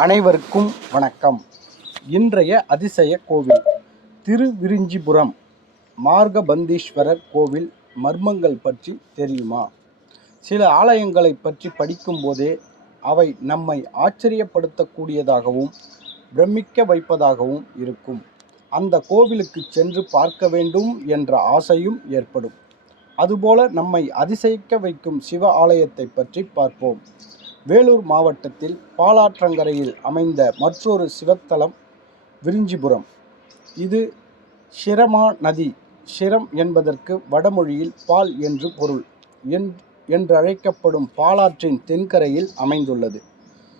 அனைவருக்கும் வணக்கம். இன்றைய அதிசய கோவில் திருவிரிஞ்சிபுரம் மார்கபந்தீஸ்வரர் கோவில் மர்மங்கள் பற்றி தெரியுமா? சில ஆலயங்களை பற்றி படிக்கும்போதே அவை நம்மை ஆச்சரியப்படுத்தக்கூடியதாகவும் பிரமிக்க வைப்பதாகவும் இருக்கும். அந்த கோவிலுக்கு சென்று பார்க்க வேண்டும் என்ற ஆசையும் ஏற்படும். அதுபோல நம்மை அதிசயிக்க வைக்கும் சிவ ஆலயத்தை பற்றி பார்ப்போம். வேலூர் மாவட்டத்தில் பாலாற்றங்கரையில் அமைந்த மற்றொரு சிவத்தலம் விரிஞ்சிபுரம். இது ஷிரமா நதி. ஷிரம் என்பதற்கு வடமொழியில் பால் என்று பொருள். என் என்றழைக்கப்படும் பாலாற்றின் தென்கரையில் அமைந்துள்ளது.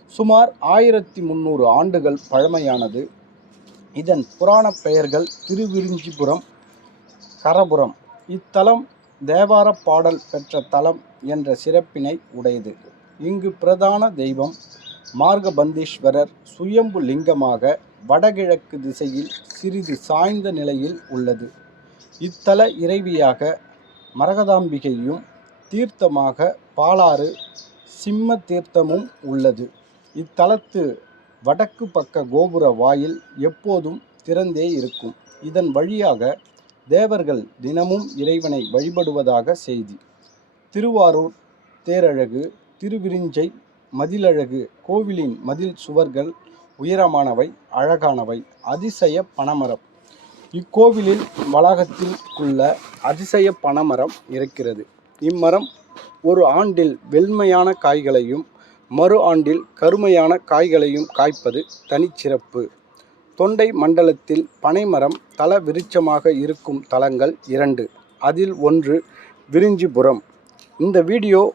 சுமார் ஆயிரத்தி முந்நூறு ஆண்டுகள் பழமையானது. இதன் புராணப் பெயர்கள் திருவிரிஞ்சிபுரம் கரபுரம். இத்தலம் தேவார பாடல் பெற்ற தலம் என்ற சிறப்பினை உடையது. இங்கு பிரதான தெய்வம் மார்கபந்தீஸ்வரர் சுயம்பு லிங்கமாக வடகிழக்கு திசையில் சிறிது சாய்ந்த நிலையில் உள்ளது. இத்தல இறைவியாக மரகதாம்பிகையும் தீர்த்தமாக பாலாறு சிம்ம தீர்த்தமும் உள்ளது. இத்தலத்து வடக்கு பக்க கோபுர வாயில் எப்போதும் திறந்தே இருக்கும். இதன் வழியாக தேவர்கள் தினமும் இறைவனை வழிபடுவதாக செய்தி. திருவாரூர் தேரழகு திருவிரிஞ்சை மதிலழகு கோவிலின் மதில் சுவர்கள் உயரமானவை அழகானவை அதிசய பனமரம். இக்கோவிலில் வளாகத்தில் உள்ள அதிசய பனமரம் இருக்கிறது. இம்மரம் ஒரு ஆண்டில் வெண்மையான காய்களையும் மறு ஆண்டில் கருமையான காய்களையும் காய்ப்பது தனிச்சிறப்பு. தொண்டை மண்டலத்தில் பனைமரம் தல விருட்சமாக இருக்கும் தலங்கள் இரண்டு. அதில் ஒன்று விரிஞ்சிபுரம். இந்த வீடியோ